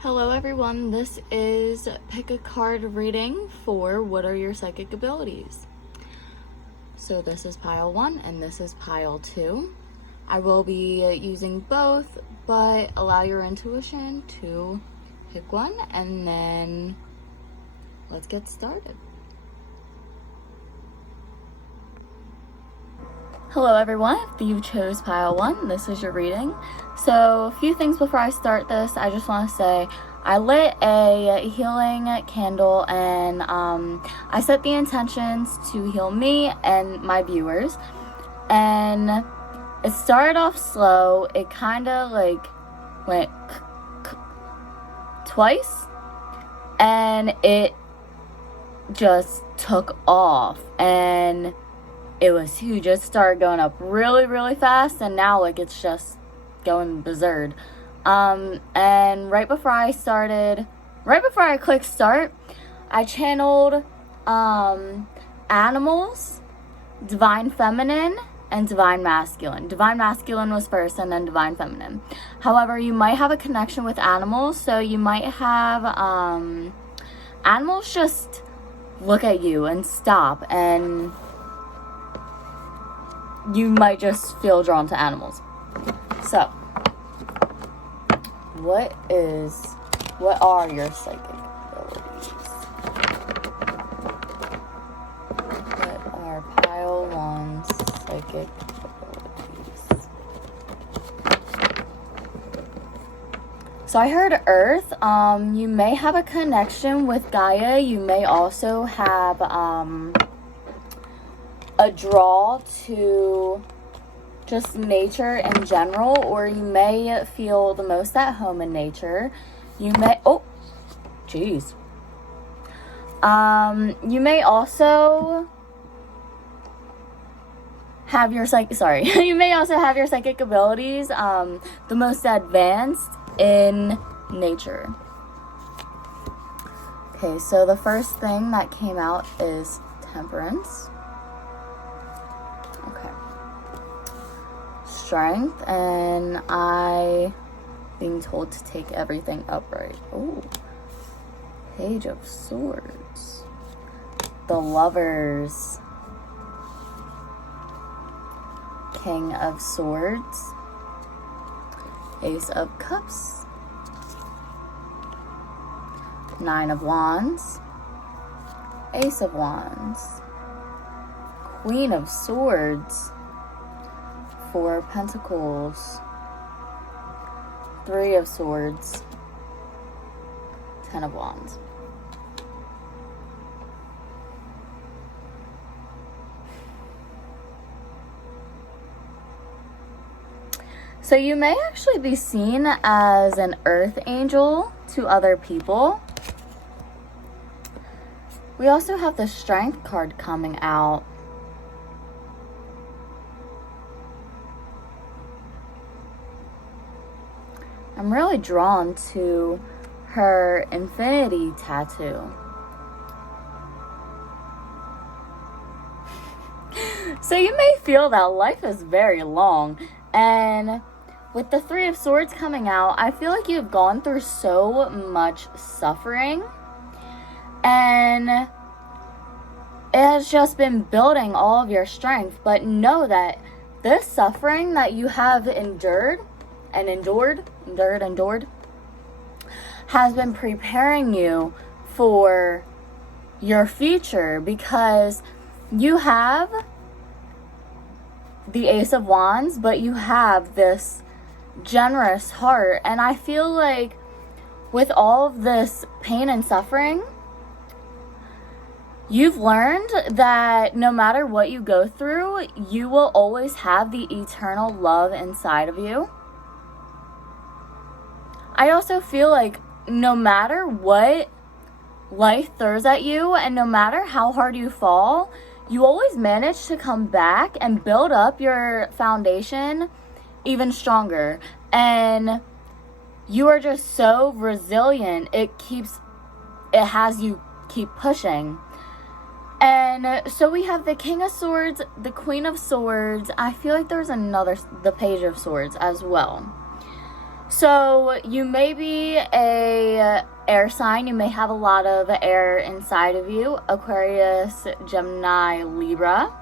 Hello everyone, this is pick a card reading for what are your psychic abilities. So this is pile 1 and this is pile 2. I will be using both, but allow your intuition to pick one and then let's get started. Hello everyone, if you chose pile 1, this is your reading. So a few things before I start this, I just want to say I lit a healing candle and I set the intentions to heal me and my viewers. And it started off slow, it kind of like went twice and it just took off and it was huge. It started going up really, really fast, and now like it's just going berserk. And right before I clicked start, I channeled animals, divine feminine, and divine masculine. Divine masculine was first, and then divine feminine. However, you might have a connection with animals, so you might have animals just look at you and stop, and you might just feel drawn to animals. So, what are your psychic abilities? What are pile 1's psychic abilities? So I heard Earth. You may have a connection with Gaia. You may also have a draw to just nature in general, or you may feel the most at home in nature. You may, you may also have your you may also have your psychic abilities the most advanced in nature. Okay, so the first thing that came out is Temperance. Okay. Strength, and I being told to take everything upright. Oh, Page of Swords. The Lovers. King of Swords. Ace of Cups. Nine of Wands. Ace of Wands. Queen of Swords. Four of Pentacles. Three of Swords. Ten of Wands. So you may actually be seen as an earth angel to other people. We also have the Strength card coming out. I'm really drawn to her infinity tattoo. So you may feel that life is very long, and with the Three of Swords coming out, I feel like you've gone through so much suffering, and it has just been building all of your strength. But know that this suffering that you have endured has been preparing you for your future, because you have the Ace of Wands, but you have this generous heart. And I feel like with all of this pain and suffering, you've learned that no matter what you go through, you will always have the eternal love inside of you. I also feel like no matter what life throws at you and no matter how hard you fall, you always manage to come back and build up your foundation even stronger. And you are just so resilient. It has you keep pushing. And so we have the King of Swords, the Queen of Swords. I feel like there's the Page of Swords as well. So you may be a air sign. You may have a lot of air inside of you. Aquarius, Gemini, Libra.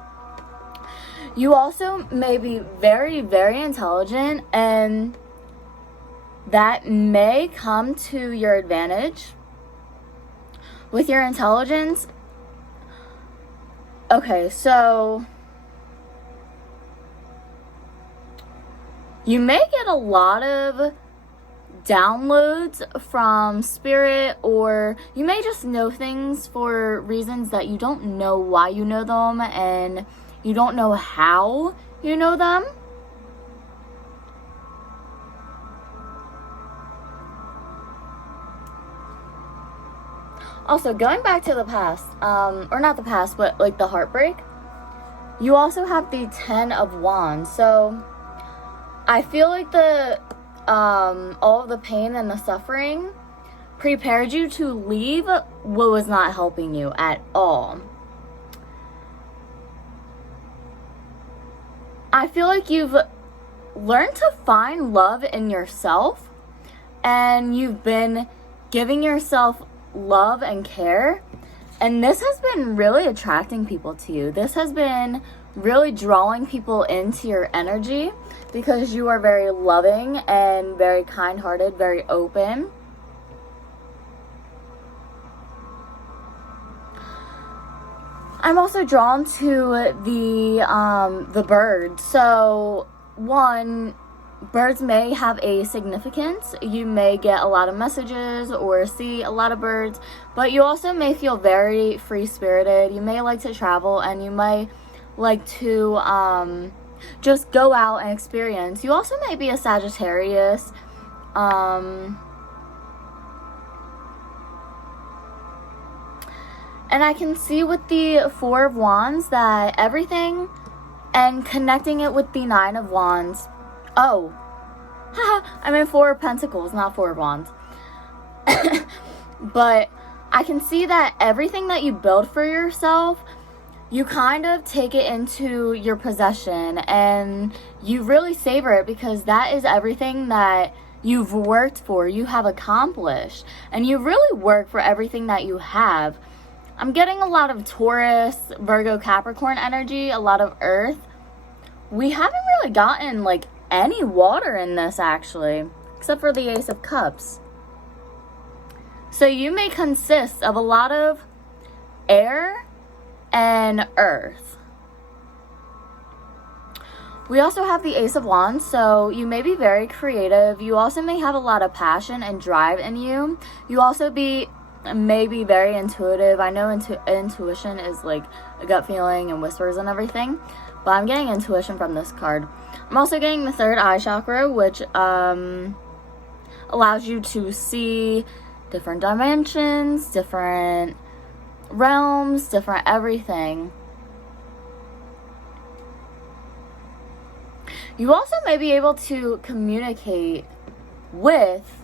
You also may be very, very intelligent, and that may come to your advantage. With your intelligence, okay, so you may get a lot of downloads from spirit, or you may just know things for reasons that you don't know why you know them, and you don't know how you know them. Also, going back to the past, or not the past, but like the heartbreak, you also have the 10 of Wands. So I feel like the all of the pain and the suffering prepared you to leave what was not helping you at all. I feel like you've learned to find love in yourself, and you've been giving yourself love and care, and this has been really attracting people to you. This has been really drawing people into your energy because you are very loving and very kind-hearted, very open. I'm also drawn to the birds. So one, birds may have a significance. You may get a lot of messages or see a lot of birds, but you also may feel very free-spirited. You may like to travel, and you may like to just go out and experience. You also may be a Sagittarius. And I can see with the 4 of Wands that everything, and connecting it with the 9 of Wands. Oh, I mean 4 of Pentacles, not 4 of Wands. But I can see that everything that you build for yourself, you kind of take it into your possession, and you really savor it, because that is everything that you've worked for, you have accomplished, and you really work for everything that you have. I'm getting a lot of Taurus, Virgo, Capricorn energy, a lot of earth. We haven't really gotten like any water in this, actually, except for the Ace of Cups. So you may consist of a lot of air and earth. We also have the Ace of Wands, so you may be very creative. You also may have a lot of passion and drive in you. You also may be very intuitive. I know intuition is like a gut feeling and whispers and everything, but I'm getting intuition from this card. I'm also getting the 3rd eye chakra, which allows you to see different dimensions, different realms, different everything. You also may be able to communicate with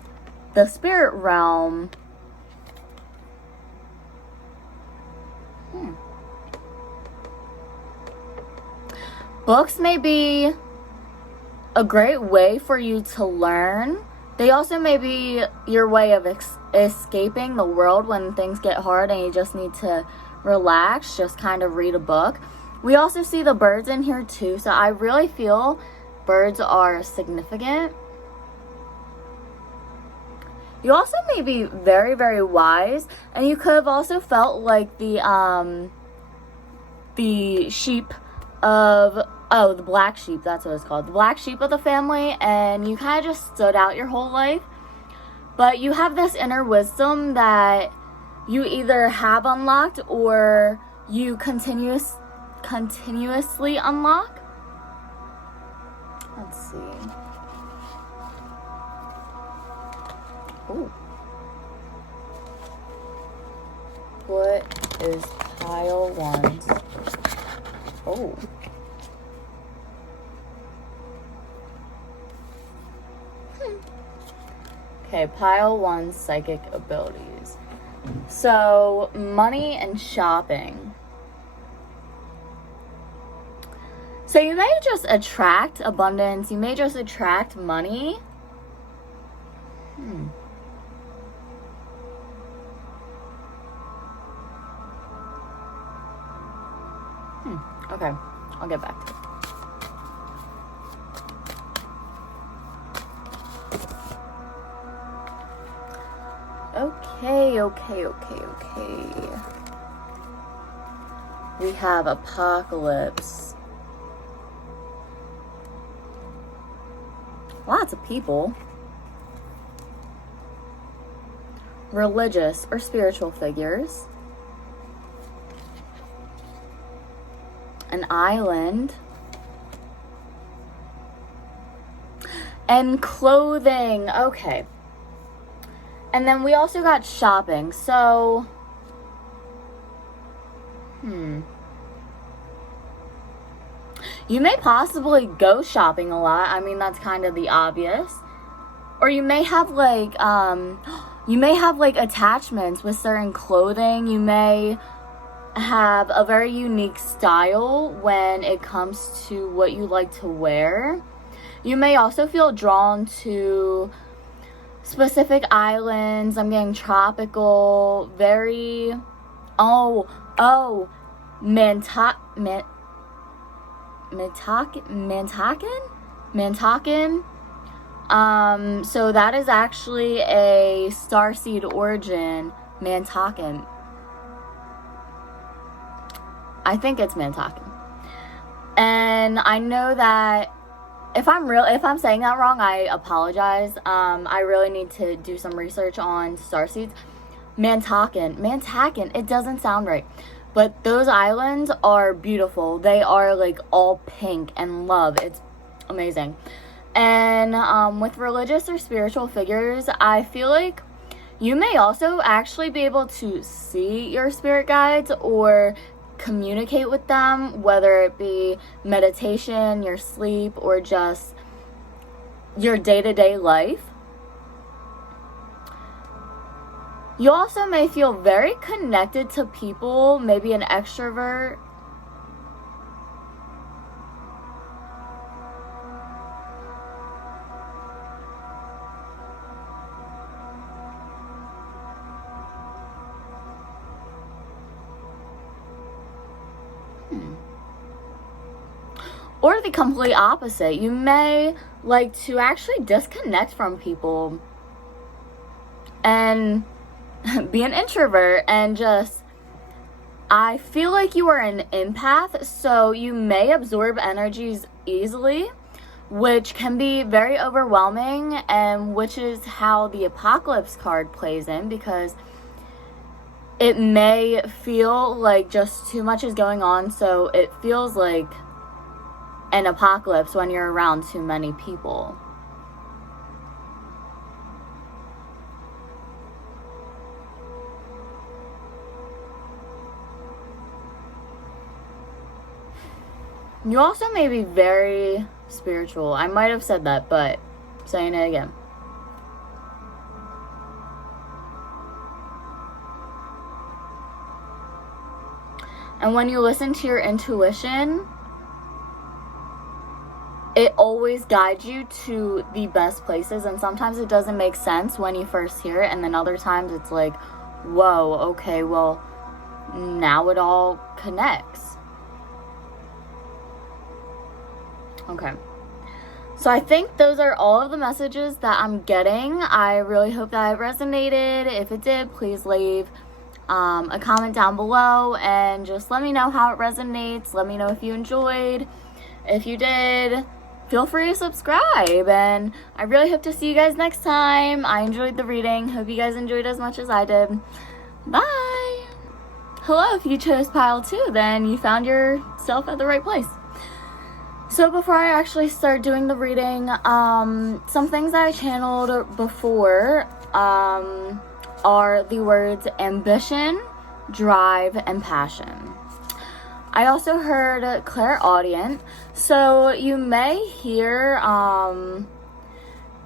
the spirit realm. Books may be a great way for you to learn. They also may be your way of escaping the world when things get hard and you just need to relax, just kind of read a book. We also see the birds in here too, so I really feel birds are significant. You also may be very, very wise, and you could have also felt like the sheep of, the black sheep, that's what it's called, the black sheep of the family, and you kind of just stood out your whole life. But you have this inner wisdom that you either have unlocked or you continuously unlock. Let's see. Ooh. What is pile 1's? Oh. Okay, pile 1's psychic abilities. So, money and shopping. So you may just attract abundance, you may just attract money. Okay, I'll get back to it. Okay. We have apocalypse. Lots of people. Religious or spiritual figures. An island. And clothing. Okay. And then we also got shopping. So, you may possibly go shopping a lot. I mean, that's kind of the obvious. Or you may have like attachments with certain clothing. You may have a very unique style when it comes to what you like to wear. You may also feel drawn to specific islands. I'm getting tropical, very, Mantakan. So that is actually a starseed origin, Mantakan. I think it's Mantakan. And I know that if I'm saying that wrong, I apologize. I really need to do some research on starseeds. Mantakan, it doesn't sound right. But those islands are beautiful. They are like all pink and love. It's amazing. And with religious or spiritual figures, I feel like you may also actually be able to see your spirit guides or communicate with them, whether it be meditation, your sleep, or just your day-to-day life. You also may feel very connected to people, maybe an extrovert. Or the complete opposite. You may like to actually disconnect from people and be an introvert and just, I feel like you are an empath, so you may absorb energies easily, which can be very overwhelming, and which is how the apocalypse card plays in, because it may feel like just too much is going on, so it feels like an apocalypse when you're around too many people. You also may be very spiritual. I might have said that, but saying it again. And when you listen to your intuition, it always guides you to the best places, and sometimes it doesn't make sense when you first hear it, and then other times it's like, whoa, okay, well, now it all connects. Okay. So I think those are all of the messages that I'm getting. I really hope that it resonated. If it did, please leave a comment down below and just let me know how it resonates. Let me know if you enjoyed. If you did, feel free to subscribe, and I really hope to see you guys next time. I enjoyed the reading. Hope you guys enjoyed as much as I did. Bye! Hello, if you chose pile 2, then you found yourself at the right place. So before I actually start doing the reading, some things that I channeled before are the words ambition, drive, and passion. I also heard clairaudience, so you may hear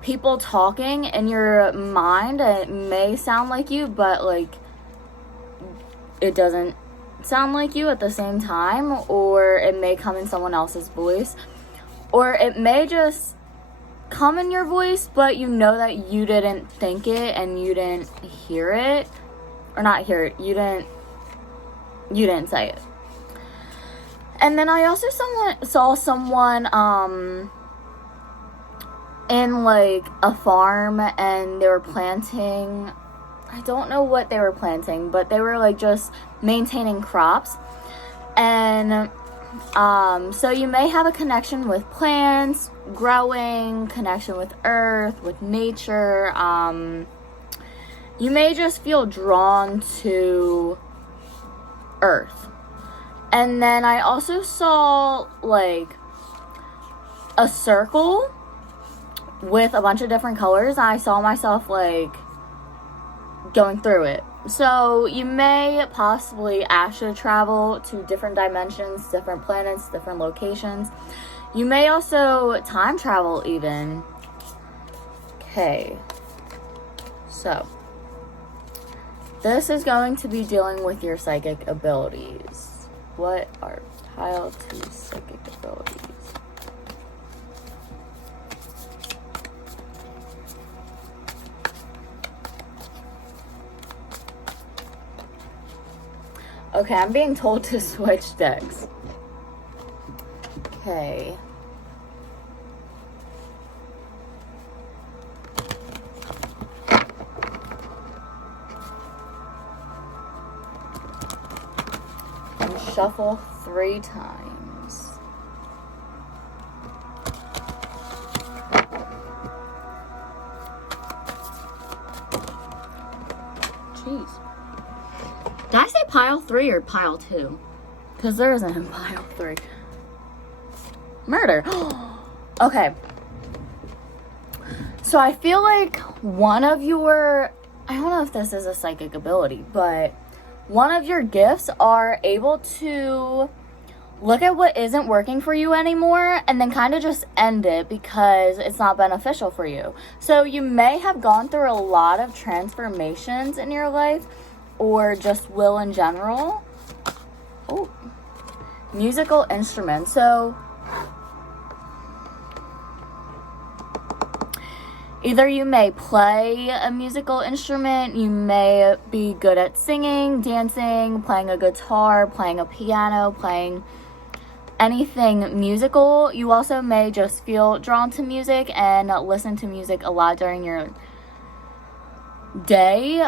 people talking in your mind. It may sound like you, but like it doesn't sound like you at the same time, or it may come in someone else's voice, or it may just come in your voice, but you know that you didn't think it and you didn't hear it, or not hear it, you didn't say it. And then I also saw someone in like a farm, and they were planting, I don't know what they were planting, but they were like just maintaining crops. And so you may have a connection with plants, growing, connection with earth, with nature. You may just feel drawn to earth. And then I also saw like a circle with a bunch of different colors. I saw myself like going through it. So you may possibly astral travel to different dimensions, different planets, different locations. You may also time travel even. Okay. So this is going to be dealing with your psychic abilities. What are pile 2 psychic abilities? Okay, I'm being told to switch decks. Okay. And shuffle 3 times. Jeez. Did I say pile 3 or pile 2? Because there isn't a pile 3. Murder. Okay. So I feel like one of your, I don't know if this is a psychic ability, but one of your gifts are able to look at what isn't working for you anymore and then kind of just end it because it's not beneficial for you. So you may have gone through a lot of transformations in your life, or just will in general. Oh, musical instruments. So either you may play a musical instrument, you may be good at singing, dancing, playing a guitar, playing a piano, playing anything musical. You also may just feel drawn to music and listen to music a lot during your day.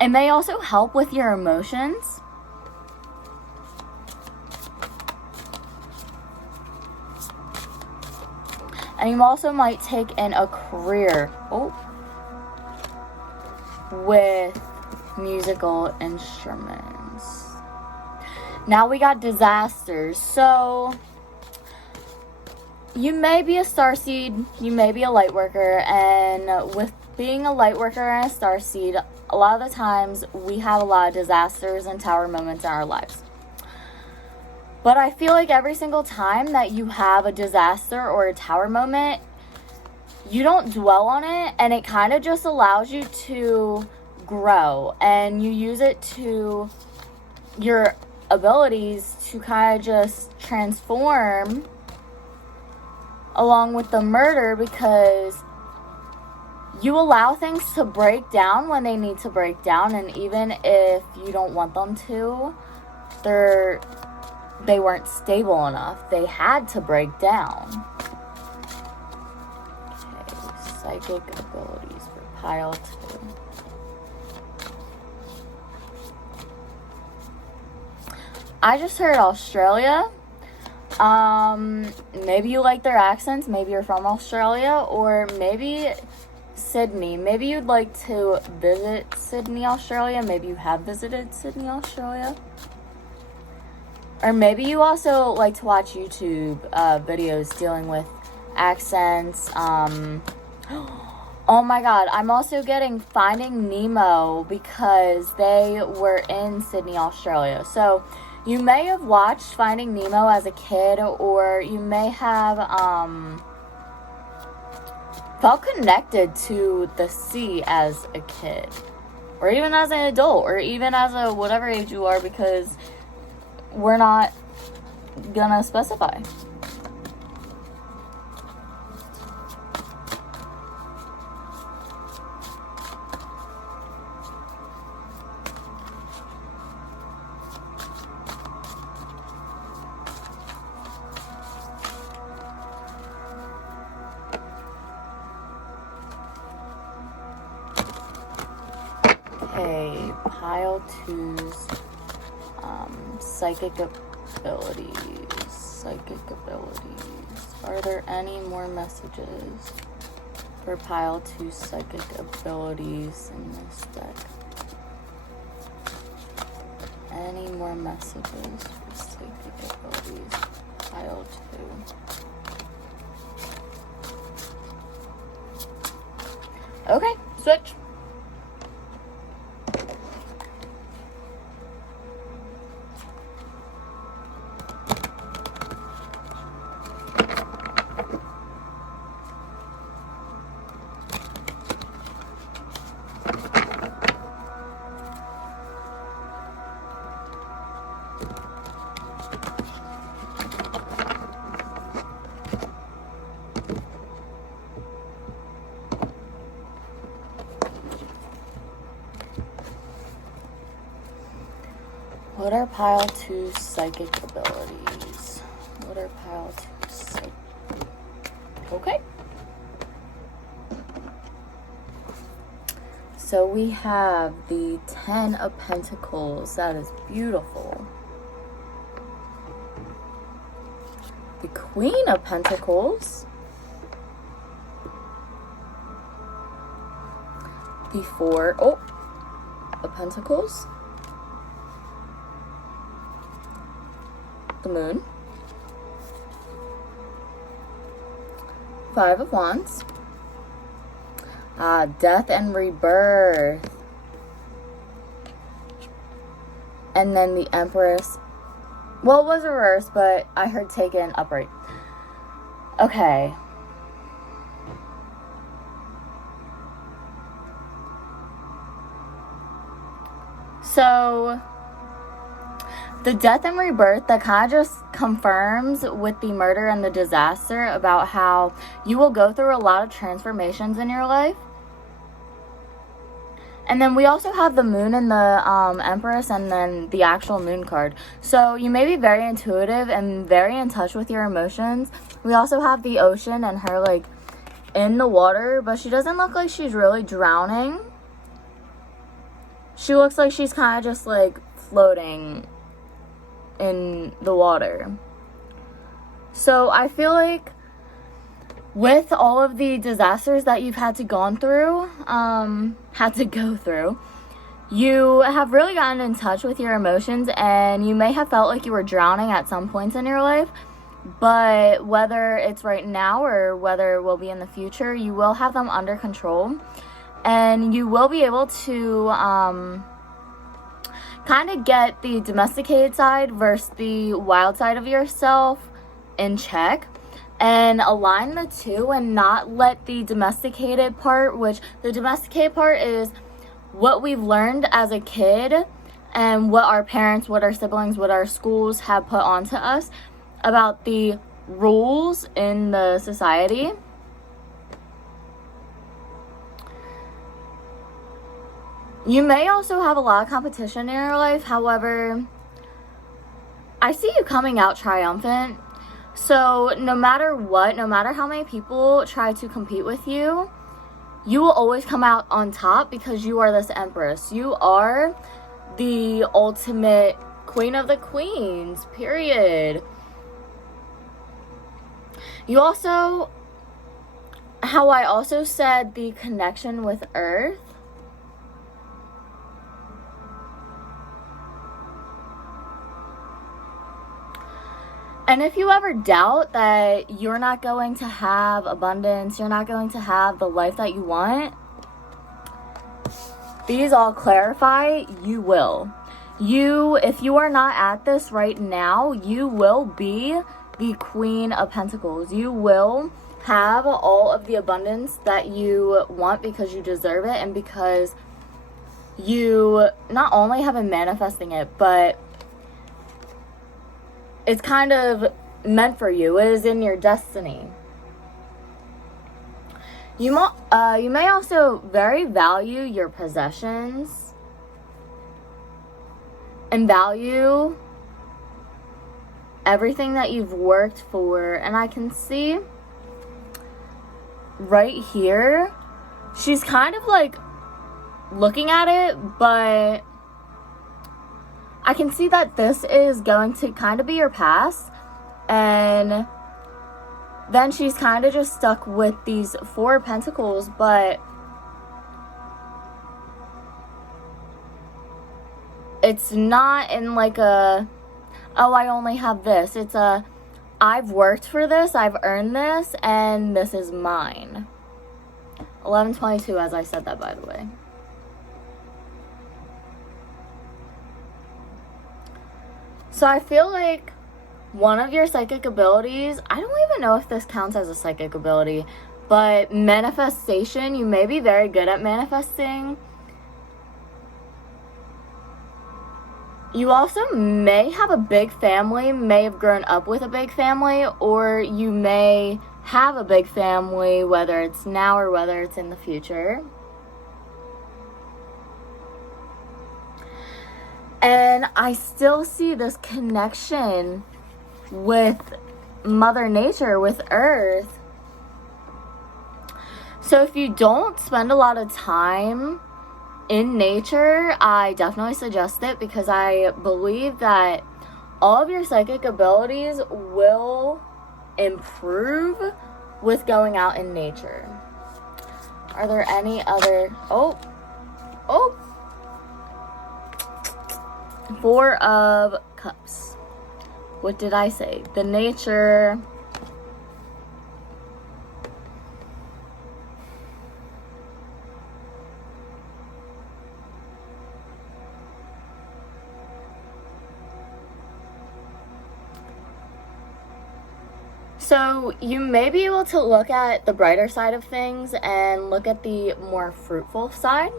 It may also help with your emotions. And you also might take in a career with musical instruments. Now we got disasters. So you may be a starseed, you may be a light worker, and with being a light worker and a starseed, a lot of the times we have a lot of disasters and tower moments in our lives. But I feel like every single time that you have a disaster or a tower moment, you don't dwell on it, and it kind of just allows you to grow, and you use it to your abilities to kind of just transform along with the murder, because you allow things to break down when they need to break down, and even if you don't want them to, they weren't stable enough. They had to break down. Okay, psychic abilities for pile 2. I just heard Australia. Maybe you like their accents. Maybe you're from Australia, or maybe Sydney. Maybe you'd like to visit Sydney, Australia. Maybe you have visited Sydney, Australia. Or maybe you also like to watch YouTube videos dealing with accents. Oh my god, I'm also getting Finding Nemo because they were in Sydney, Australia. So you may have watched Finding Nemo as a kid, or you may have felt connected to the sea as a kid, or even as an adult, or even as a whatever age you are, because we're not gonna specify. Okay, pile two's psychic abilities. Psychic abilities. Are there any more messages for pile two psychic abilities in this deck? Any more messages for psychic abilities? Pile two. Okay, switch. What are pile two psychic abilities? What are pile two psychic? Okay. So we have the 10 of Pentacles. That is beautiful. The Queen of Pentacles. The 4 of Pentacles. The Moon. 5 of Wands. Death and Rebirth. And then the Empress. Well, it was reversed, but I heard taken upright. Okay. So the death and rebirth, that kind of just confirms with the murder and the disaster about how you will go through a lot of transformations in your life. And then we also have the Moon and the Empress, and then the actual Moon card. So you may be very intuitive and very in touch with your emotions. We also have the Ocean and her like in the water, but she doesn't look like she's really drowning. She looks like she's kind of just like floating in the water. So I feel like with all of the disasters that you've had to go through, you have really gotten in touch with your emotions, and you may have felt like you were drowning at some points in your life, but whether it's right now or whether it will be in the future, you will have them under control, and you will be able to kind of get the domesticated side versus the wild side of yourself in check, and align the two and not let the domesticated part, which the domesticated part is what we've learned as a kid and what our parents, what our siblings, what our schools have put onto us about the rules in the society. You may also have a lot of competition in your life. However, I see you coming out triumphant. So no matter what, no matter how many people try to compete with you, you will always come out on top because you are this Empress. You are the ultimate Queen of the Queens, period. You also, how I also said the connection with Earth. And if you ever doubt that you're not going to have abundance, you're not going to have the life that you want, these all clarify, you will. If you are not at this right now, you will be the Queen of Pentacles. You will have all of the abundance that you want because you deserve it, and because you not only have been manifesting it, but it's kind of meant for you. It is in your destiny. You may also very value your possessions and value everything that you've worked for. And I can see right here, she's kind of like looking at it, but I can see that this is going to kind of be your past, and then she's kind of just stuck with these 4 of Pentacles, but it's not in like a, oh, I only have this. It's a, I've worked for this, I've earned this, and this is mine. 1122, as I said that, by the way. So I feel like one of your psychic abilities, I don't even know if this counts as a psychic ability, but manifestation, you may be very good at manifesting. You also may have a big family, may have grown up with a big family, or you may have a big family, whether it's now or whether it's in the future. And I still see this connection with Mother Nature, with Earth. So if you don't spend a lot of time in nature, I definitely suggest it, because I believe that all of your psychic abilities will improve with going out in nature. Are there any other... Oh! 4 of Cups. What did I say? The nature... So you may be able to look at the brighter side of things and look at the more fruitful side.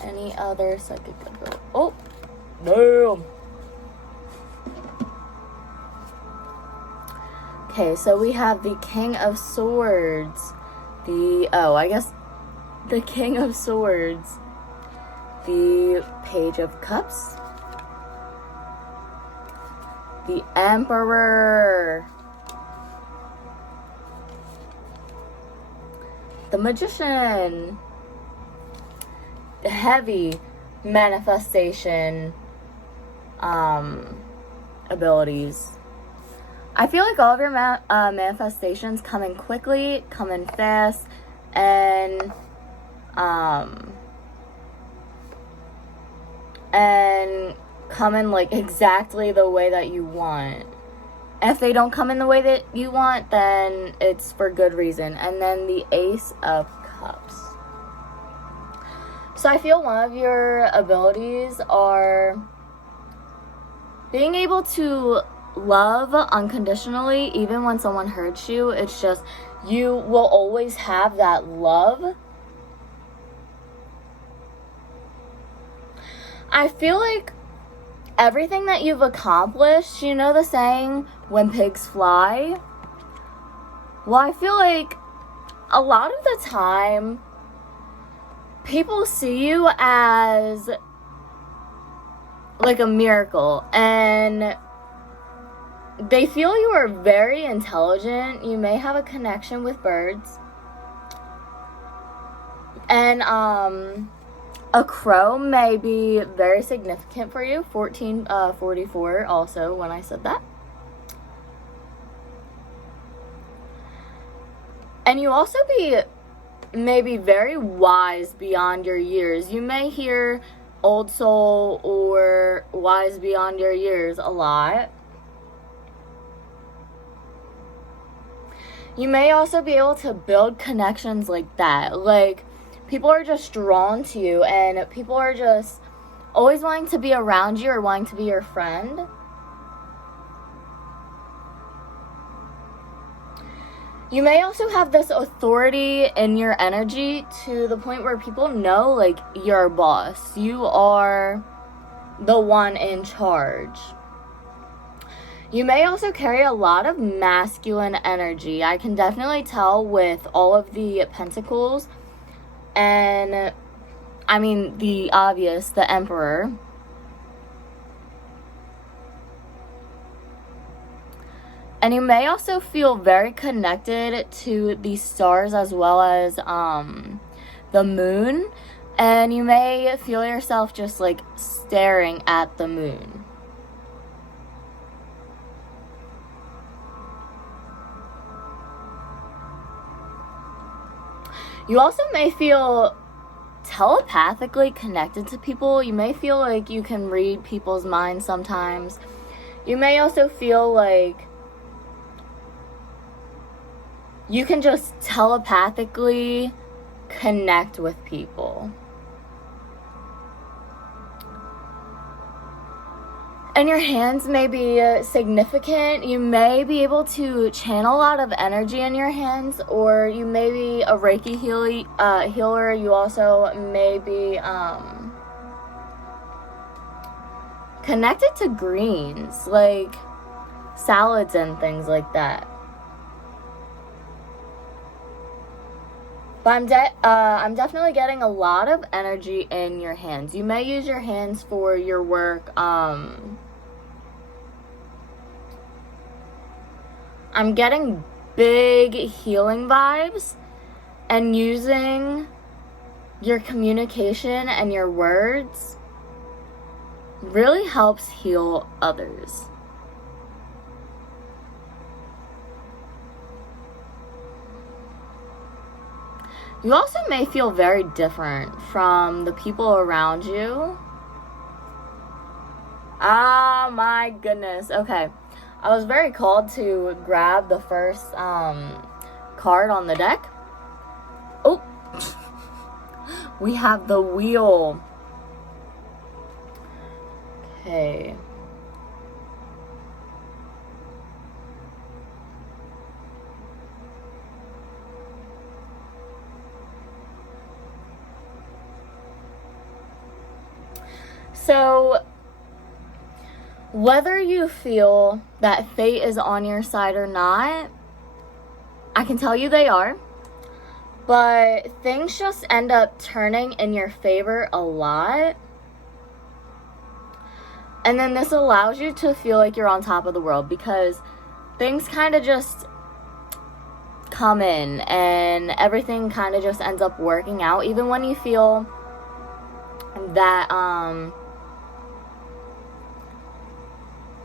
Any other psychic ability? Oh, damn. Okay, so we have the King of Swords. The King of Swords. The Page of Cups. The Emperor. The Magician. The heavy manifestation abilities. I feel like all of your manifestations come in quickly, come in fast, and come in like exactly the way that you want. If they don't come in the way that you want, then it's for good reason. And then the Ace of Cups. So I feel one of your abilities are being able to love unconditionally, even when someone hurts you. It's just, you will always have that love. I feel like everything that you've accomplished, you know the saying, when pigs fly? Well, I feel like a lot of the time, people see you as like a miracle, and they feel you are very intelligent. You may have a connection with birds. And a crow may be very significant for you. 1444 also when I said that. And you also may be very wise beyond your years. You may hear old soul or wise beyond your years a lot. You may also be able to build connections like that. Like, people are just drawn to you, and people are just always wanting to be around you or wanting to be your friend. You may also have this authority in your energy to the point where people know, like, you're a boss. You are the one in charge. You may also carry a lot of masculine energy. I can definitely tell with all of the pentacles. And, I mean, the obvious, the Emperor. And you may also feel very connected to the stars as well as the moon, and you may feel yourself just like staring at the moon. You also may feel telepathically connected to people. You may feel like you can read people's minds sometimes. You may also feel like you can just telepathically connect with people. And your hands may be significant. You may be able to channel a lot of energy in your hands, or you may be a Reiki healer. You also may be connected to greens, like salads and things like that. But I'm definitely getting a lot of energy in your hands. You may use your hands for your work. I'm getting big healing vibes, and using your communication and your words really helps heal others. You also may feel very different from the people around you. Ah, my goodness. Okay. I was very called to grab the first card on the deck. Oh, we have the wheel. Okay. So, whether you feel that fate is on your side or not, I can tell you they are. But things just end up turning in your favor a lot. And then this allows you to feel like you're on top of the world, because things kind of just come in and everything kind of just ends up working out. Even when you feel that,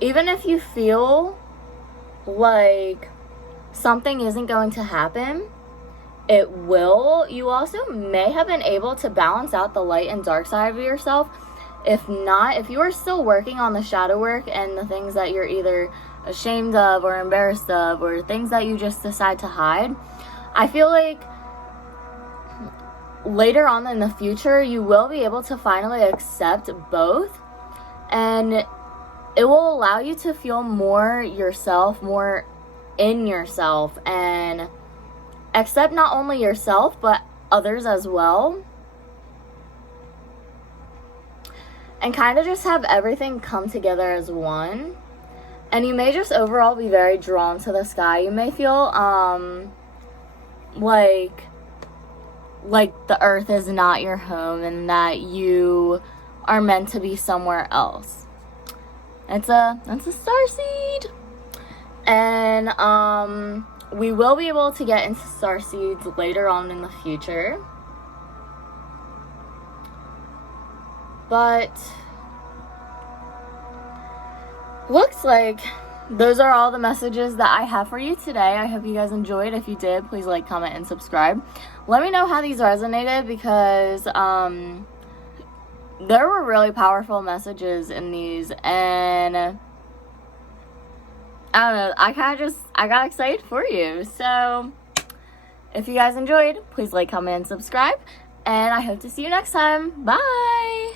even if you feel like something isn't going to happen, it will. You also may have been able to balance out the light and dark side of yourself. If not, if you are still working on the shadow work and the things that you're either ashamed of or embarrassed of, or things that you just decide to hide, I feel like later on in the future, you will be able to finally accept both, and it will allow you to feel more yourself, more in yourself, and accept not only yourself, but others as well. And kind of just have everything come together as one. And you may just overall be very drawn to the sky. You may feel like the earth is not your home, and that you are meant to be somewhere else. It's a star seed. And we will be able to get into star seeds later on in the future. But looks like those are all the messages that I have for you today. I hope you guys enjoyed. If you did, please like, comment, and subscribe. Let me know how these resonated, because there were really powerful messages in these, and I don't know, I got excited for you. So if you guys enjoyed, please like, comment, and subscribe, and I hope to see you next time. Bye!